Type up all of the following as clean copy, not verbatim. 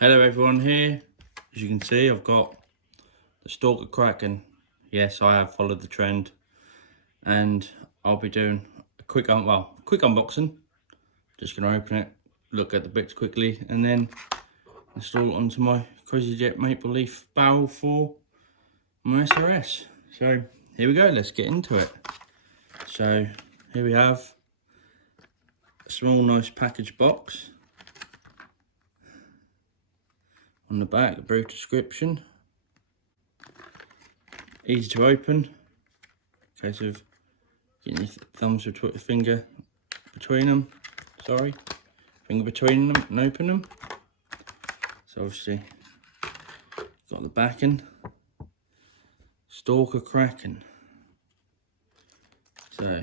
Hello everyone here. As you can see, I've got the Stalker Kraken. Yes, I have followed the trend, and I'll be doing a quick unboxing. Just gonna open it, look at the bits quickly, and then install it onto my Crazy Jet Maple Leaf barrel for my SRS. So here we go, let's get into it. So here we have a small nice package box. On the back, a brief description. Easy to open. Case of getting your thumbs or finger between them. Finger between them and open them. So obviously, got the backing. Stalker Kraken. So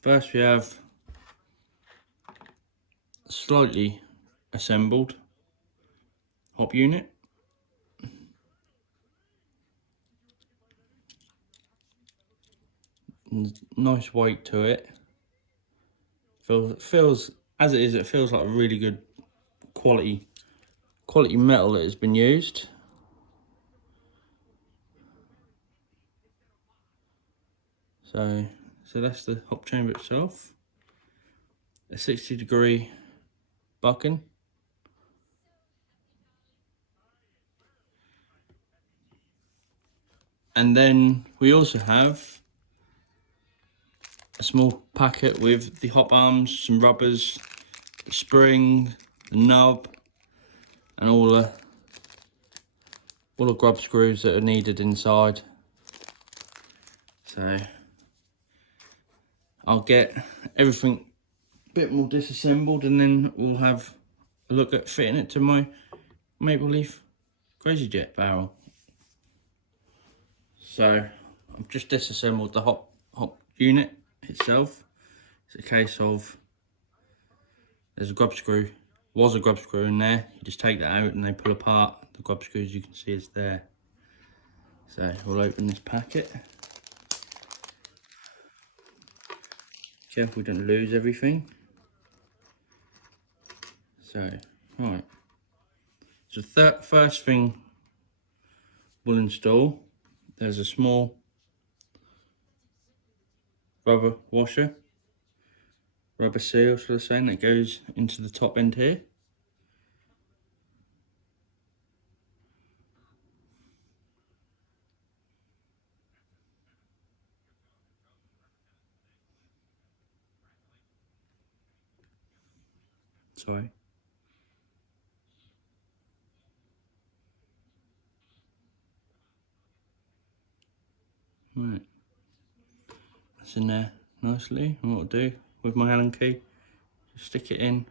first we have a slightly assembled hop unit. Nice weight to it. Feels as it is. It feels like a really good quality metal that has been used. So that's the hop chamber itself. A 60-degree bucking. And then we also have a small packet with the hop arms, some rubbers, the spring, the nub, and all the grub screws that are needed inside. So I'll get everything a bit more disassembled, and then we'll have a look at fitting it to my Maple Leaf Crazy Jet barrel. So I've just disassembled the hop unit itself. It's a case of there's a grub screw, was a grub screw in there. You just take that out and they pull apart. The grub screws, you can see, is there. So we'll open this packet. Careful we don't lose everything. So right, so first thing we'll install, there's a small rubber washer, rubber seal should I say, that goes into the top end here. Sorry. Right, that's in there nicely. And what I'll do with my Allen key, just stick it in,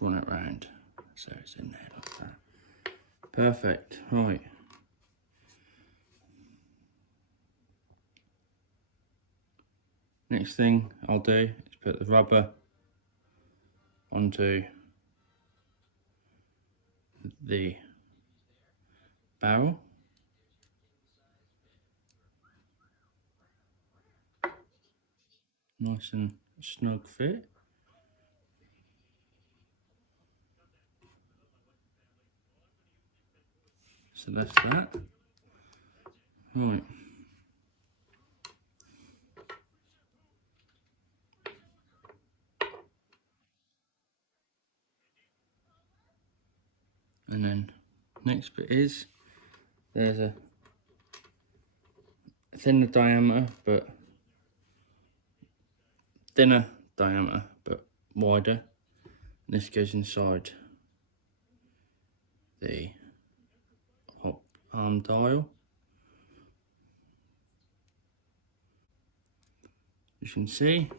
run it round, so it's in there like that. Perfect. Right. Next thing I'll do is put the rubber onto the barrel. Nice and snug fit. So that's that. Right. And then next bit is there's a thinner diameter but wider. And this goes inside the hop arm dial. As you can see,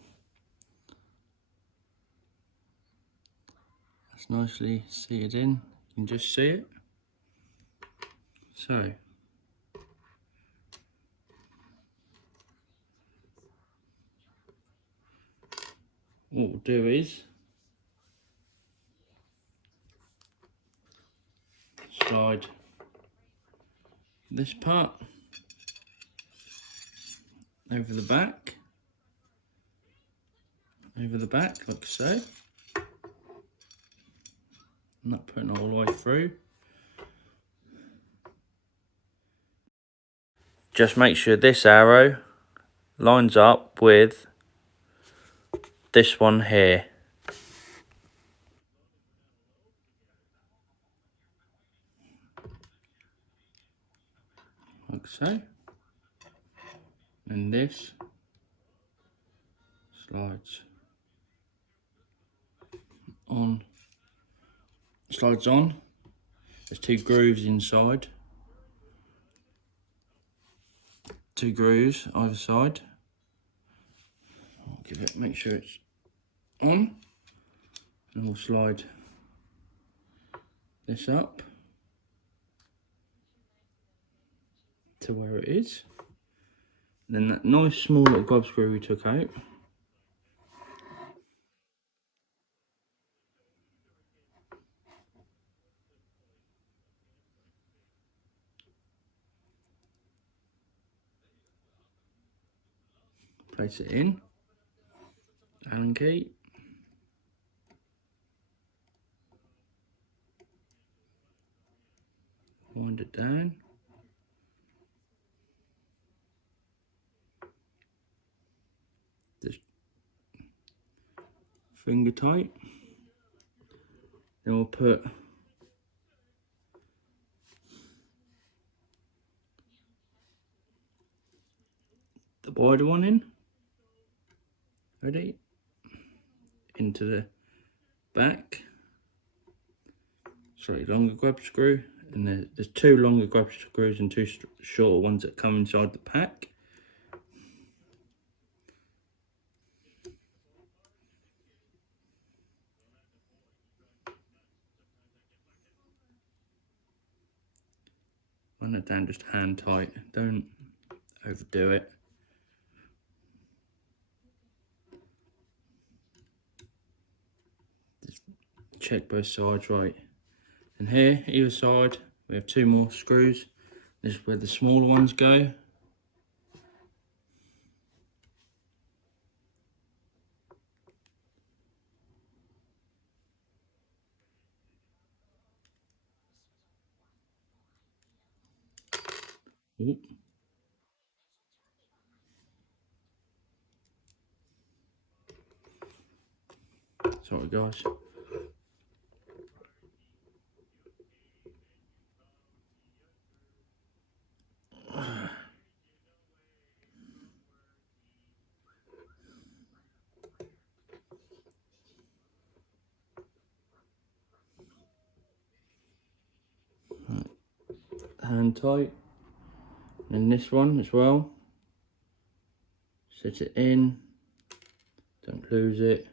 that's nicely seated in. You can just see it. So what we'll do is slide this part over the back like so. I'm not putting it all the way through. Just make sure this arrow lines up with this one here. Like so. And this slides on. Slides on. There's 2 grooves inside. 2 grooves either side. I'll give it, make sure it's on. And we'll slide this up to where it is. And then that nice small little grub screw we took out. Place it in. Allen key. Wind it down. Just finger tight. Then we'll put the wider one in. Ready? Into the back. Slightly longer grub screw. And there's 2 longer grub screws and 2 shorter ones that come inside the pack. Run it down just hand tight. Don't overdo it. Just check both sides right. And here, either side, we have 2 more screws. This is where the smaller ones go. Ooh. Sorry guys. Hand tight. And this one as well. Set it in. Don't lose it.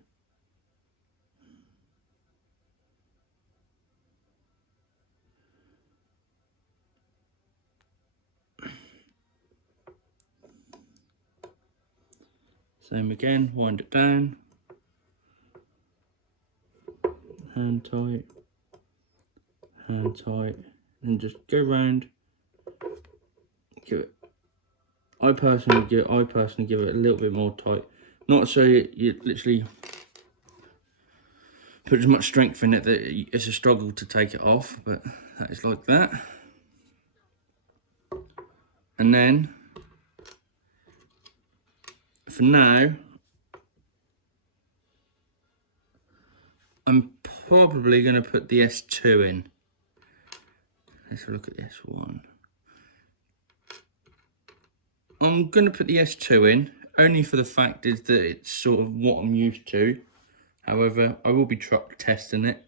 Same again, wind it down. Hand tight. Hand tight. And just go round. Give it. I personally give it a little bit more tight. Not so you literally put as much strength in it that it's a struggle to take it off, but that is like that. And then for now, I'm probably going to put the S2 in. Let's look at this one. I'm going to put the S2 in, only for the fact is that it's sort of what I'm used to. However, I will be truck testing it.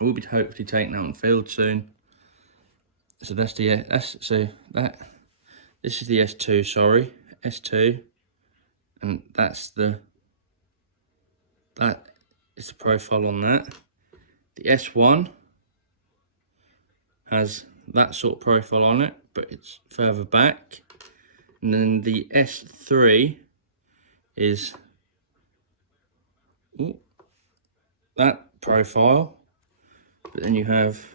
I will be hopefully taking it out on field soon. So that's the this is the S2, sorry, S2, and that is the profile on that. The S1 has that sort of profile on it, but it's further back. And then the S3 is that profile, but then you have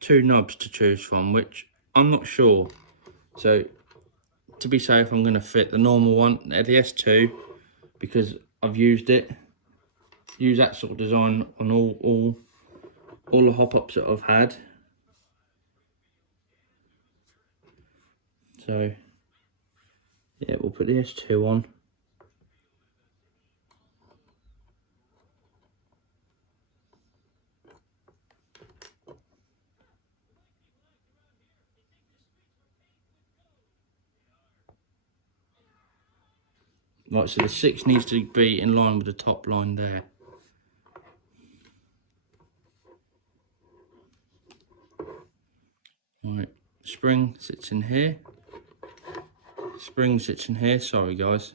2 knobs to choose from, which I'm not sure. So to be safe, I'm going to fit the normal one at the S2 because I've used it. use that sort of design on all the hop-ups that I've had. So yeah, we'll put the S2 on. Right, so the 6 needs to be in line with the top line there. Right, spring sits in here. Spring sits in here. Sorry guys,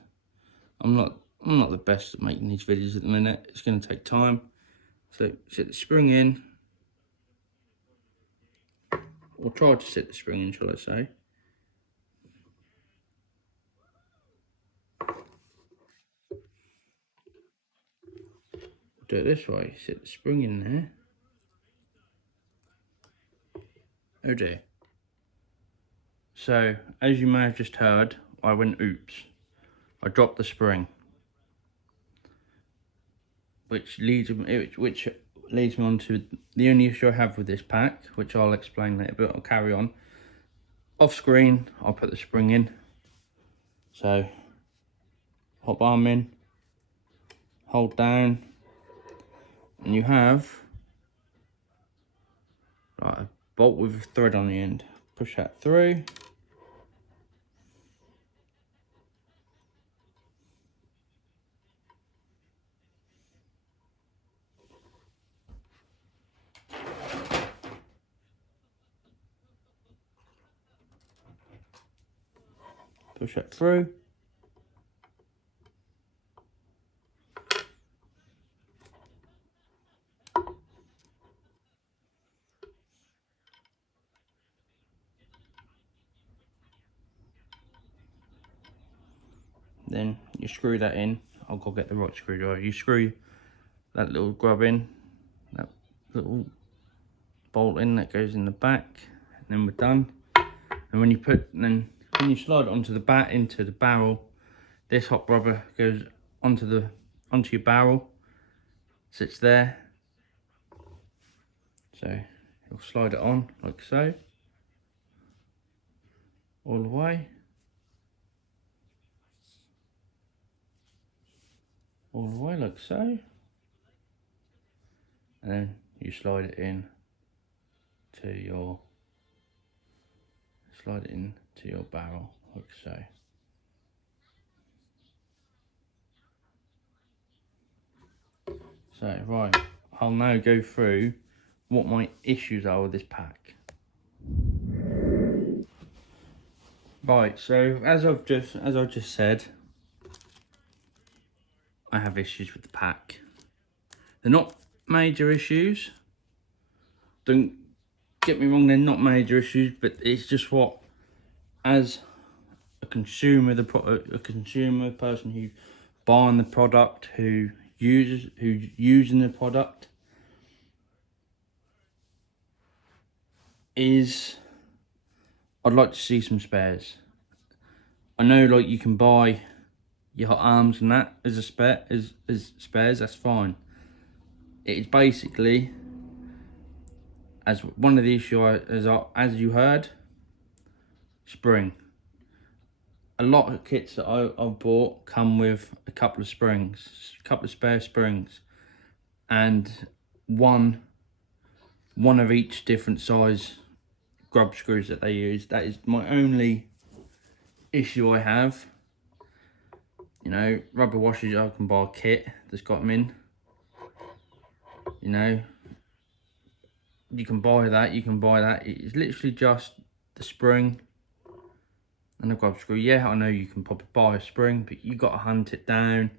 I'm not the best at making these videos at the minute. It's going to take time. So sit the spring in, or try to sit the spring in, shall I say. Do it this way, sit the spring in there. Oh dear. So, as you may have just heard, I went oops. I dropped the spring. Which leads me on to the only issue I have with this pack, which I'll explain later, but I'll carry on. Off screen, I'll put the spring in. So, hop arm in, hold down, and you have a bolt with a thread on the end. Push that through. Push that through. Then you screw that in. I'll go get the right screwdriver. You screw that little grub in, that little bolt in that goes in the back, and then we're done. And when you slide it onto into the barrel, this hot rubber goes onto your barrel, sits there. So you'll slide it on like so, all the way. All the way like so, and then you slide it in to your barrel like so. So right, I'll now go through what my issues are with this pack. Right, so as I just said, I have issues with the pack. They're not major issues. Don't get me wrong, they're not major issues, but it's just what, as a consumer, person who buying the product, who's using the product, is I'd like to see some spares. I know, like, you can buy your hot arms and that as a as spares, that's fine. It is basically, as one of the issues, as you heard, spring. A lot of kits that I've bought come with a couple of spare springs, and one of each different size grub screws that they use. That is my only issue I have. You know, rubber washers, I can buy a kit that's got them in. You know, you can buy that. It's literally just the spring and the grub screw. Yeah, I know you can probably buy a spring, but you got to hunt it down.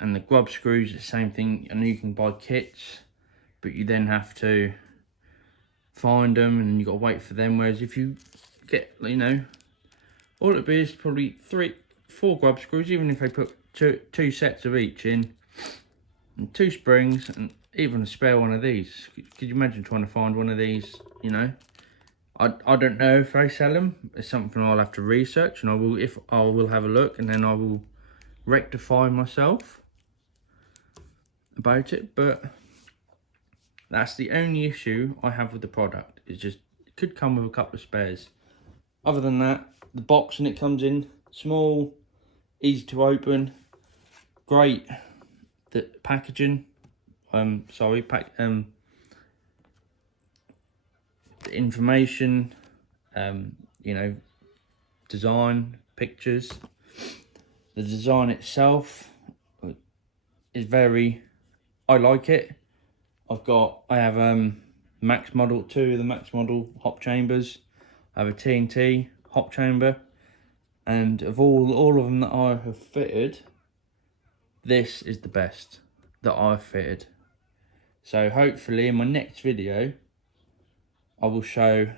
And the grub screws, the same thing. I know you can buy kits, but you then have to find them and you got to wait for them. Whereas if you get, you know, all it'd be is probably 4 grub screws, even if they put two sets of each in, and 2 springs, and even a spare one of these. Could you imagine trying to find one of these? You know, I don't know if they sell them. It's something I'll have to research, and I will have a look, and then I will rectify myself. about it, but that's the only issue I have with the product. It's just, it could come with a couple of spares. Other than that, the box and it comes in small, easy to open, great. The packaging, the information, you know, design, pictures. The design itself is very, I like it. I have max model, 2 of the max model hop chambers. I have a TNT hop chamber, and of all of them that I have fitted, this is the best that I've fitted. So hopefully in my next video I will show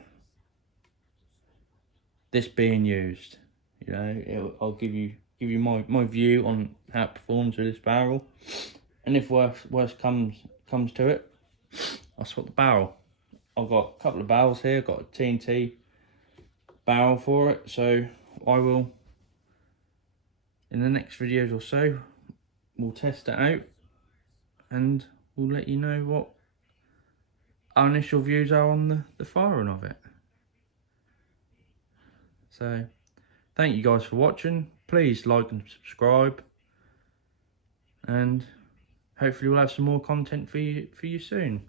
this being used. You know, I'll give you my view on how it performs with this barrel, and if worse comes to it, I'll swap the barrel. I've got a couple of barrels here. I've got a TNT barrel for it, so I will, in the next videos or so, we'll test it out and we'll let you know what our initial views are on the firing of it. So thank you guys for watching. Please like and subscribe, and hopefully we'll have some more content for you soon.